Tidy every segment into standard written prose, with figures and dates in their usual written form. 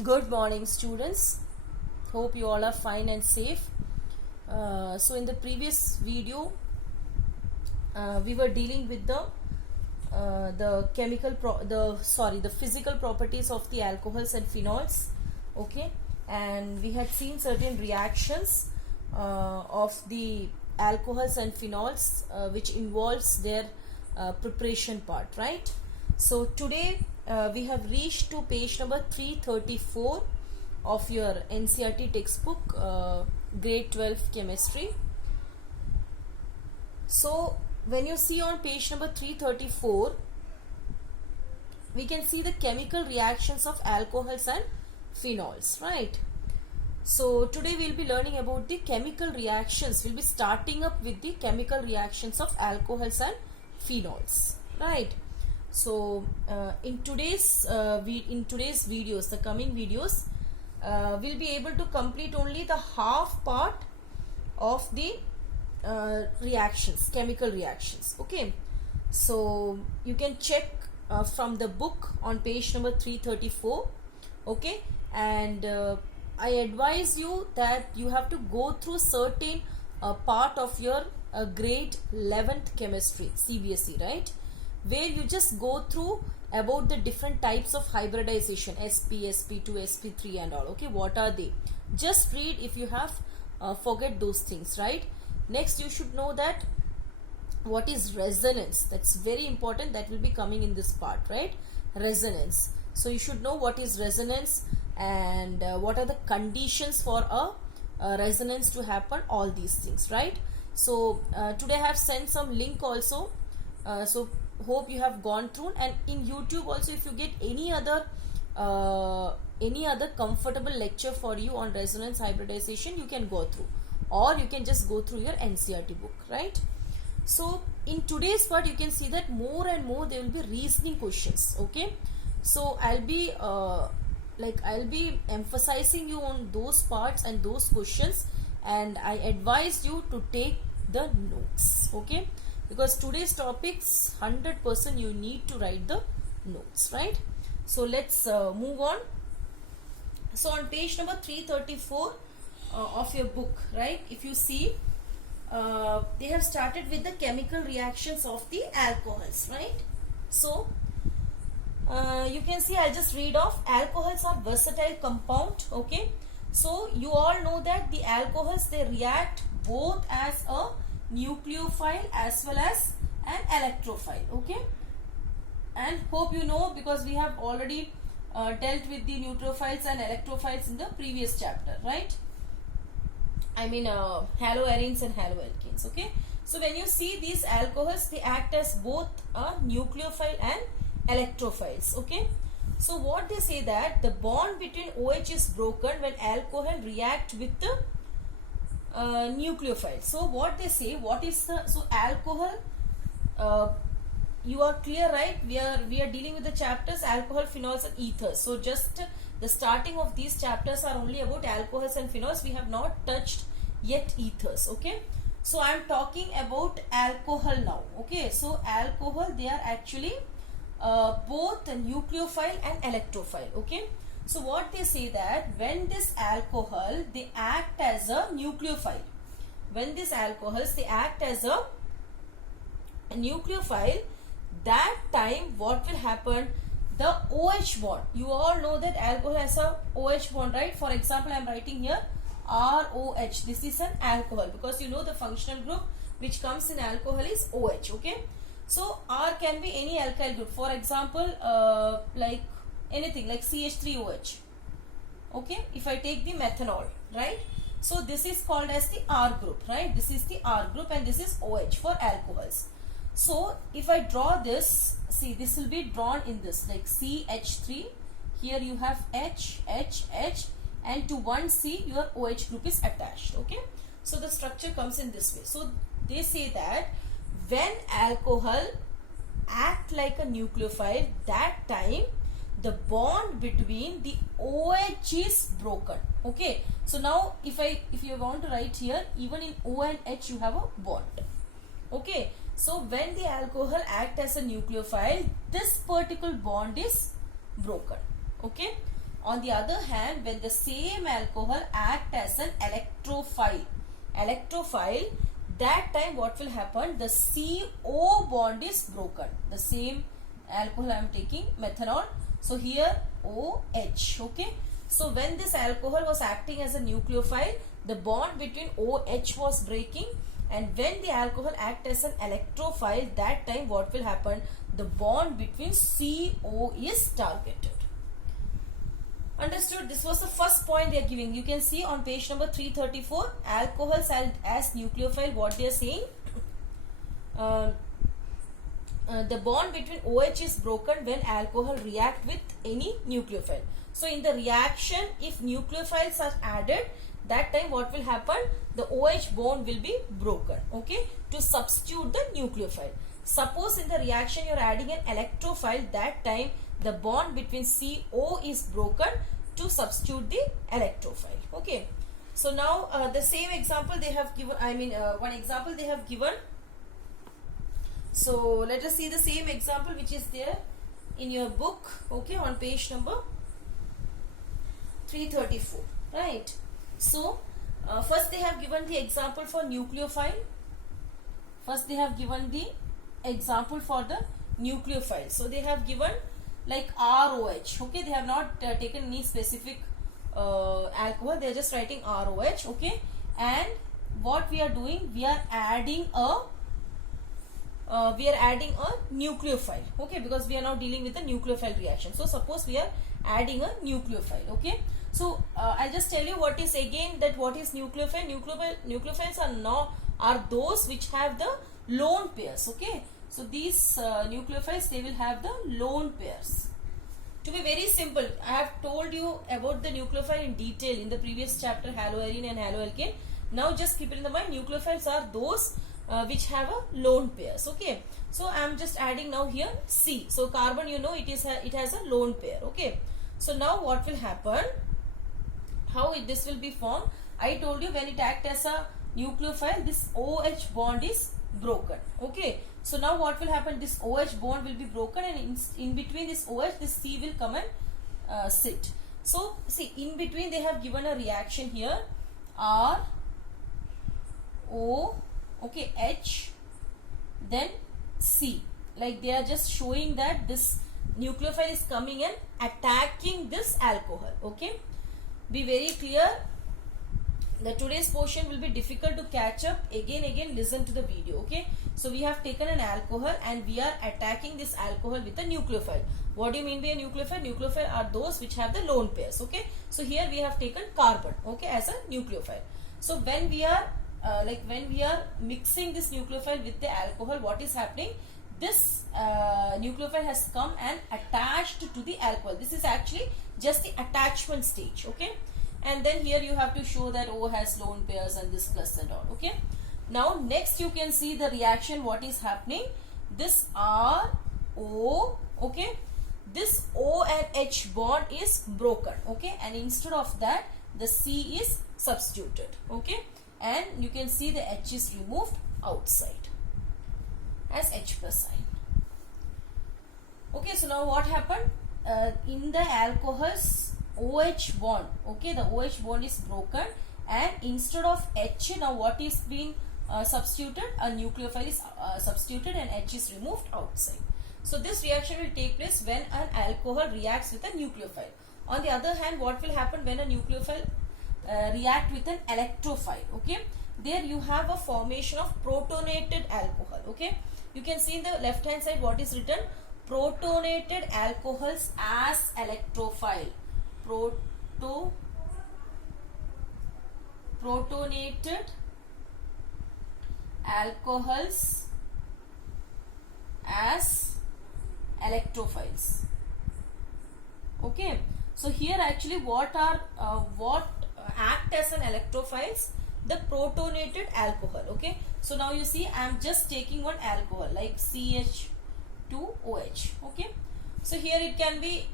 Good morning, students. Hope you all are fine and safe. So in the previous video, we were dealing with the physical properties of the alcohols and phenols. Okay, and we had seen certain reactions of the alcohols and phenols, which involves their preparation part, right? So today we have reached to page number 334 of your NCERT textbook, grade 12 chemistry. So when you see on page number 334, we can see the chemical reactions of alcohols and phenols, right? So today we'll be learning about the chemical reactions. We'll be starting up with the chemical reactions of alcohols and phenols, right? So in today's videos, the coming videos, we'll be able to complete only the half part of the reactions, chemical reactions. Okay, so you can check from the book on page number 334. Okay, and I advise you that you have to go through certain part of your grade 11th chemistry CBSE, right, where you just go through about the different types of hybridization, sp, sp2, sp3 and all. Okay, what are they? Just read if you have forget those things, right? Next, you should know that what is resonance. That's very important. That will be coming in this part, right? Resonance. So you should know what is resonance and what are the conditions for a resonance to happen, all these things, right? So today I have sent some link also, so hope you have gone through. And in YouTube also, if you get any other comfortable lecture for you on resonance hybridization, you can go through, or you can just go through your NCERT book, right? So in today's part, you can see that more and more there will be reasoning questions. Okay, so I'll be emphasizing you on those parts and those questions, and I advise you to take the notes. Okay, because today's topics 100% you need to write the notes, right? So let's move on. So on page number 334 of your book, right, if you see, they have started with the chemical reactions of the alcohols, right? So you can see, I'll just read off. Alcohols are versatile compound. Okay, so you all know that the alcohols, they react both as a nucleophile as well as an electrophile. Okay, and hope you know, because we have already dealt with the nucleophiles and electrophiles in the previous chapter, right? I mean haloarenes and haloalkanes. Okay, so when you see these alcohols, they act as both a nucleophile and electrophiles. Okay, so what they say, that the bond between OH is broken when alcohol react with the nucleophile. So what they say, what is the, so alcohol, you are clear, right? We are dealing with the chapters alcohol, phenols and ethers. So just the starting of these chapters are only about alcohols and phenols. We have not touched yet ethers. Okay, so I am talking about alcohol now. Okay, so alcohol, they are actually both a nucleophile and electrophile. Okay, so what they say, that when this alcohol, they act as a nucleophile, when these alcohols, they act as a nucleophile, that time what will happen, the OH bond, you all know that alcohol has a OH bond, right? For example, I am writing here ROH. This is an alcohol, because you know the functional group which comes in alcohol is OH. Okay, so R can be any alkyl group. For example, like anything like CH3OH. Okay, if I take the methanol, right? So this is called as the R group, right? This is the R group and this is OH for alcohols. So if I draw this, see, this will be drawn in this, like CH3. Here you have H, H, H, and to one C your OH group is attached. Okay, so the structure comes in this way. So they say that when alcohol act like a nucleophile, that time the bond between the OH is broken. Okay, so now if you want to write here, even in O and H you have a bond. Okay, so when the alcohol act as a nucleophile, this particular bond is broken. Okay, On the other hand, when the same alcohol act as an electrophile, that time what will happen? The CO bond is broken. The same alcohol I am taking, methanol. So here OH. Okay. So when this alcohol was acting as a nucleophile, the bond between OH was breaking, and when the alcohol act as an electrophile, that time what will happen? The bond between CO is targeted. Understood? This was the first point they are giving. You can see on page number 334, alcohols as nucleophile, what they are saying. The bond between OH is broken when alcohol react with any nucleophile. So in the reaction, if nucleophiles are added, that time what will happen? The OH bond will be broken, okay, to substitute the nucleophile. Suppose in the reaction you are adding an electrophile, that time the bond between CO is broken to substitute the electrophile. Okay. So now the same example they have given, one example they have given. So let us see the same example which is there in your book, okay, on page number 334, right? So first they have given the example for nucleophile. First they have given the example for the nucleophile. So they have given like ROH, okay, they have not taken any specific alcohol, they are just writing ROH, okay, and what we are doing, we are adding a nucleophile, okay, because we are now dealing with a nucleophile reaction. So suppose we are adding a nucleophile, okay. So I'll just tell you what is again that what is nucleophile. Nucleophiles are those which have the lone pairs, okay. So these nucleophiles, they will have the lone pairs. To be very simple, I have told you about the nucleophile in detail in the previous chapter, haloarine and haloalkane. Now just keep it in the mind, nucleophiles are those which have a lone pairs, okay. So I am just adding now here C. So carbon, you know, it has a lone pair, okay. So now what will happen? How this will be formed? I told you when it acts as a nucleophile, this OH bond is broken, okay. So now what will happen? This OH bond will be broken, and in between this OH, this C will come and sit. So see, in between they have given a reaction here, R O, okay, H, then C. Like they are just showing that this nucleophile is coming and attacking this alcohol, okay. Be very clear. The today's portion will be difficult to catch up. Again listen to the video, okay. So we have taken an alcohol and we are attacking this alcohol with a nucleophile. What do you mean by a nucleophile? Nucleophile are those which have the lone pairs, okay. So here we have taken carbon, okay, as a nucleophile. So when we are mixing this nucleophile with the alcohol, what is happening? This nucleophile has come and attached to the alcohol. This is actually just the attachment stage, okay. And then here you have to show that O has lone pairs and this plus and all, okay. Now next you can see the reaction, what is happening. This R, O, okay, this O and H bond is broken, okay, and instead of that the C is substituted, okay, and you can see the H is removed outside as H plus sign. Okay, so now what happened? In the alcohol's OH bond, okay, the OH bond is broken, and instead of H, now what is being substituted? A nucleophile is substituted and H is removed outside. So this reaction will take place when an alcohol reacts with a nucleophile. On the other hand, what will happen when a nucleophile react with an electrophile, okay? There you have a formation of protonated alcohol, okay? You can see in the left hand side what is written: protonated alcohols as electrophile. Protonated alcohols as electrophiles, okay. So here actually what act as an electrophiles? The protonated alcohol, okay. So now you see I am just taking one alcohol like CH2OH, okay. So here it can be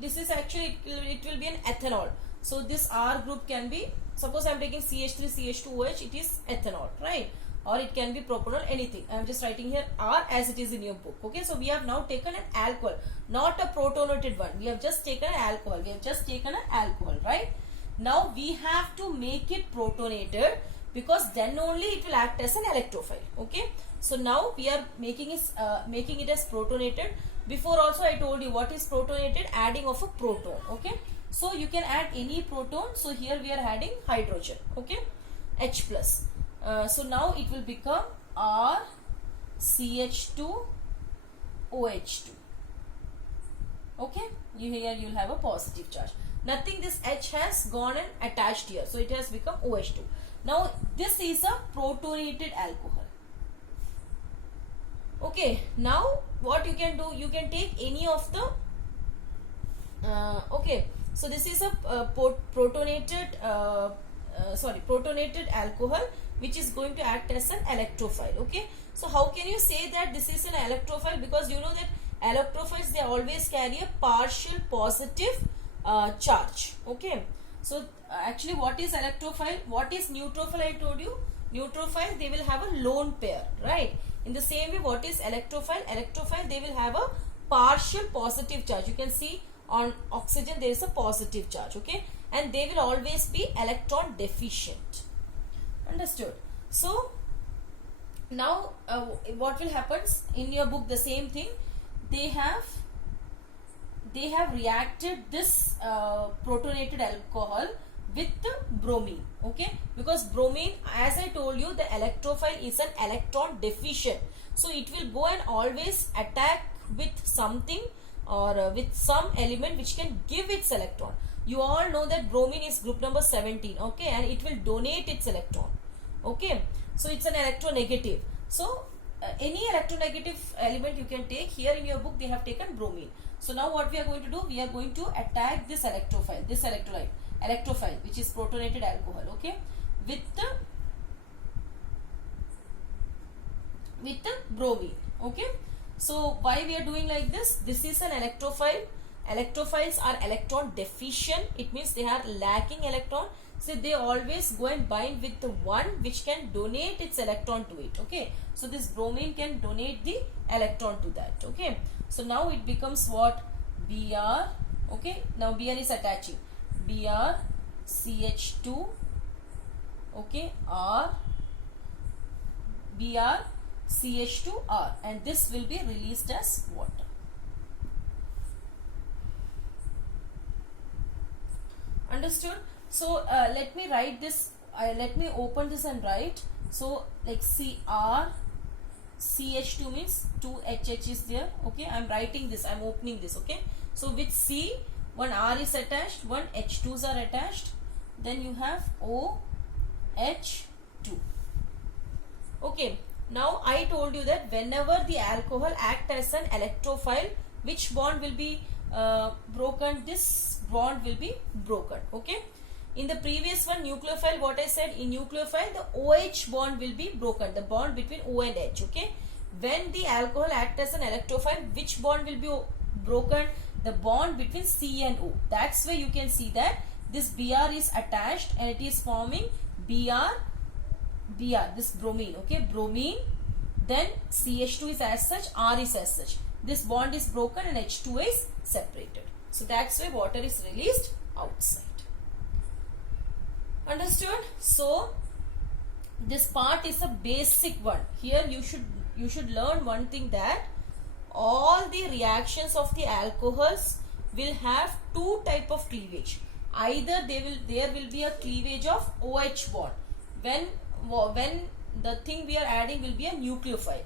this is actually it will be an ethanol. So this R group can be, suppose I am taking CH3CH2OH, it is ethanol, right? or it can be propanol, anything. I am just writing here R as it is in your book. Okay, so we have now taken an alcohol, not a protonated one. We have just taken an alcohol. We have just taken an alcohol, right? Now we have to make it protonated, because then only it will act as an electrophile. Okay, so now we are making it as protonated. Before also I told you what is protonated, adding of a proton. Okay, so you can add any proton. So here we are adding hydrogen. Okay, H plus. So now it will become RCH2 OH2. Okay, here you will have a positive charge. Nothing, this H has gone and attached here, so it has become OH2. Now this is a protonated alcohol. Okay, now what you can do, you can take any of the okay, so this is a protonated alcohol, which is going to act as an electrophile. Okay, so how can you say that this is an electrophile? Because you know that electrophiles, they always carry a partial positive charge. Okay, so actually what is electrophile, what is neutrophile? I told you, neutrophile, they will have a lone pair, right? In the same way, what is electrophile? Electrophile, they will have a partial positive charge. You can see on oxygen there is a positive charge. Okay, and they will always be electron deficient. Understood? So now what will happen in your book? The same thing. They have reacted this protonated alcohol with the bromine. Okay, because bromine, as I told you, the electrophile is an electron deficient, so it will go and always attack with something or with some element which can give its electron. You all know that bromine is group number 17. Okay, and it will donate its electron. Okay, so it's an electronegative. So any electronegative element you can take. Here in your book they have taken bromine. So now what we are going to do, we are going to attack this electrophile, this electrophile, which is protonated alcohol. Okay, with the bromine. Okay, so why we are doing like this? This is an electrophile. Electrophiles are electron deficient. It means they are lacking electron. So they always go and bind with the one which can donate its electron to it. Okay, so this bromine can donate the electron to that. Okay, so now it becomes what? Br. Okay, now Br is attaching. Br CH2. Okay, R. Br CH2R, and this will be released as water. Understood? So let me write this. Let me open this and write. So like Cr CH2 means 2 HH is there. Okay, I am writing this. I am opening this. Okay, so with C, one R is attached, one H2s are attached. Then you have OH2. Okay. Now I told you that whenever the alcohol acts as an electrophile, which bond will be broken? This bond will be broken. Okay. In the previous one, nucleophile, what I said, in nucleophile the OH bond will be broken, the bond between O and H. Okay. When the alcohol acts as an electrophile, which bond will be broken? The bond between C and O. That's why you can see that this Br is attached and it is forming Br, this bromine. Okay, bromine, then CH2 is as such, R is as such. This bond is broken and H2 is separated. So that's why water is released outside. Understood? So this part is a basic one. Here you should learn one thing, that all the reactions of the alcohols will have two type of cleavage. Either there will be a cleavage of OH bond when the thing we are adding will be a nucleophile.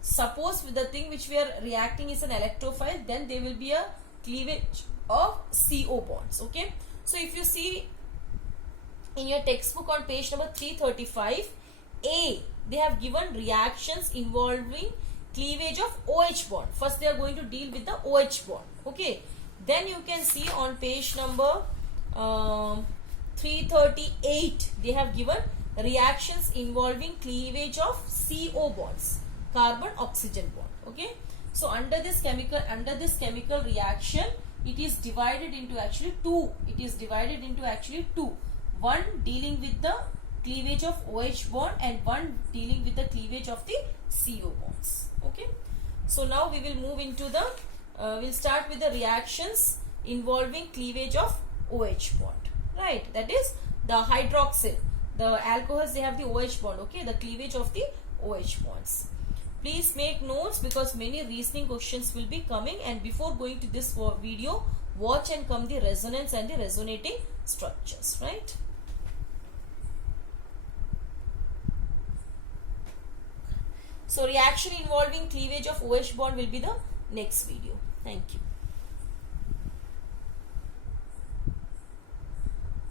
Suppose the thing which we are reacting is an electrophile, then there will be a cleavage of CO bonds. Okay, so if you see in your textbook on page number 335, A, they have given reactions involving cleavage of OH bond. First they are going to deal with the OH bond. Okay, then you can see on page number 338, they have given reactions involving cleavage of CO bonds, carbon oxygen bond. Okay, so under this chemical reaction, it is divided into actually two. One dealing with the cleavage of OH bond and one dealing with the cleavage of the CO bonds. Okay. So now we will move into the, we'll start with the reactions involving cleavage of OH bond. Right. That is the hydroxyl. The alcohols, they have the OH bond. Okay. The cleavage of the OH bonds. Please make notes because many reasoning questions will be coming, and before going to this video, watch and come the resonance and the resonating structures, right? So reaction involving cleavage of OH bond will be the next video. Thank you.